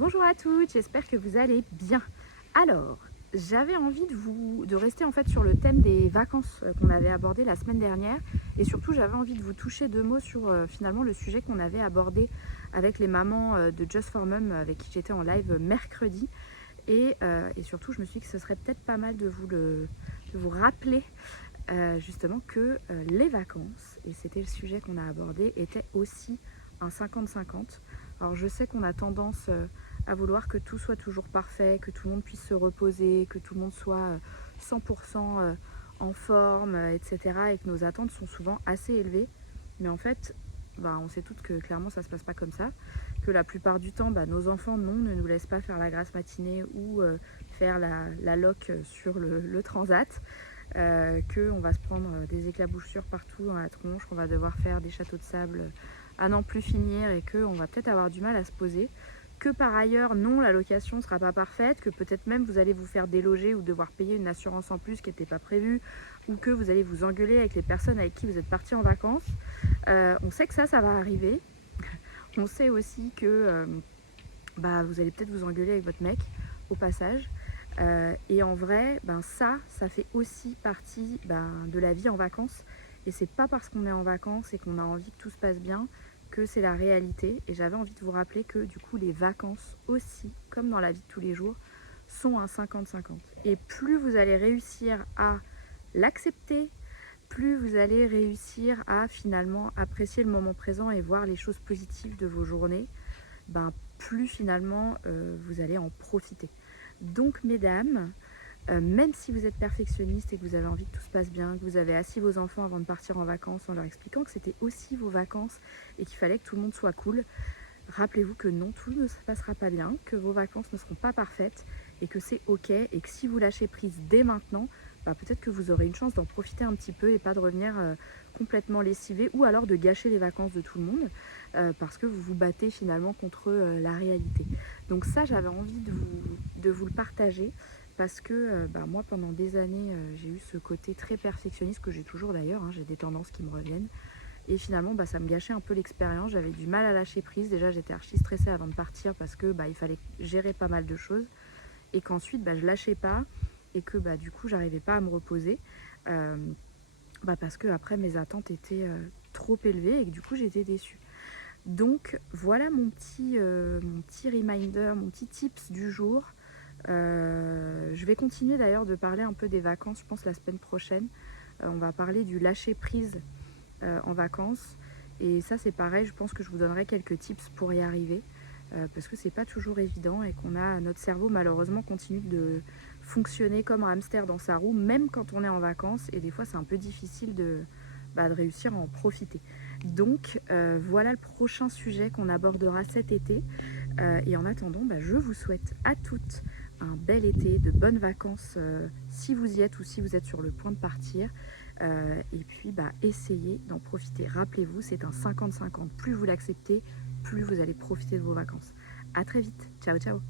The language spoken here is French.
Bonjour à toutes, j'espère que vous allez bien. Alors, j'avais envie de rester en fait sur le thème des vacances qu'on avait abordé la semaine dernière, et surtout j'avais envie de vous toucher deux mots sur finalement le sujet qu'on avait abordé avec les mamans de Just for Mum avec qui j'étais en live mercredi, et surtout je me suis dit que ce serait peut-être pas mal de vous rappeler justement que les vacances, et c'était le sujet qu'on a abordé, étaient aussi un 50-50. Alors je sais qu'on a tendance à vouloir que tout soit toujours parfait, que tout le monde puisse se reposer, que tout le monde soit 100% en forme, etc. Et que nos attentes sont souvent assez élevées. Mais en fait, on sait toutes que clairement ça se passe pas comme ça. Que la plupart du temps, nos enfants ne nous laissent pas faire la grasse matinée ou faire la loc sur le transat. Qu'on va se prendre des éclaboussures partout dans la tronche, qu'on va devoir faire des châteaux de sable à n'en plus finir et qu'on va peut-être avoir du mal à se poser. Que par ailleurs, non, la location ne sera pas parfaite, que peut-être même vous allez vous faire déloger ou devoir payer une assurance en plus qui n'était pas prévue, ou que vous allez vous engueuler avec les personnes avec qui vous êtes partis en vacances. On sait que ça va arriver. On sait aussi que vous allez peut-être vous engueuler avec votre mec au passage. Et en vrai, ça fait aussi partie de la vie en vacances. Et c'est pas parce qu'on est en vacances et qu'on a envie que tout se passe bien que c'est la réalité. Et j'avais envie de vous rappeler que du coup, les vacances aussi, comme dans la vie de tous les jours, sont un 50-50. Et plus vous allez réussir à l'accepter, plus vous allez réussir à finalement apprécier le moment présent et voir les choses positives de vos journées, plus finalement vous allez en profiter. Donc mesdames, même si vous êtes perfectionniste et que vous avez envie que tout se passe bien, que vous avez assis vos enfants avant de partir en vacances en leur expliquant que c'était aussi vos vacances et qu'il fallait que tout le monde soit cool, rappelez-vous que non, tout ne se passera pas bien, que vos vacances ne seront pas parfaites et que c'est ok, et que si vous lâchez prise dès maintenant, peut-être que vous aurez une chance d'en profiter un petit peu et pas de revenir complètement lessivé, ou alors de gâcher les vacances de tout le monde parce que vous vous battez finalement contre la réalité. Donc ça, j'avais envie de vous le partager parce que moi, pendant des années, j'ai eu ce côté très perfectionniste que j'ai toujours d'ailleurs, j'ai des tendances qui me reviennent. Et finalement, ça me gâchait un peu l'expérience. J'avais du mal à lâcher prise. Déjà, j'étais archi stressée avant de partir parce que il fallait gérer pas mal de choses. Et qu'ensuite, je lâchais pas. Et que du coup, j'arrivais pas à me reposer. Parce que après, mes attentes étaient trop élevées et que du coup, j'étais déçue. Donc, voilà mon petit reminder, mon petit tips du jour. Je vais continuer d'ailleurs de parler un peu des vacances, je pense, la semaine prochaine. On va parler du lâcher prise en vacances, et ça c'est pareil, je pense que je vous donnerai quelques tips pour y arriver parce que c'est pas toujours évident et qu'on a notre cerveau malheureusement continue de fonctionner comme un hamster dans sa roue même quand on est en vacances, et des fois c'est un peu difficile de réussir à en profiter. Donc voilà le prochain sujet qu'on abordera cet été, et en attendant je vous souhaite à toutes un bel été, de bonnes vacances si vous y êtes ou si vous êtes sur le point de partir. Et puis essayez d'en profiter. Rappelez-vous, c'est un 50-50. Plus vous l'acceptez, plus vous allez profiter de vos vacances. À très vite. Ciao, ciao.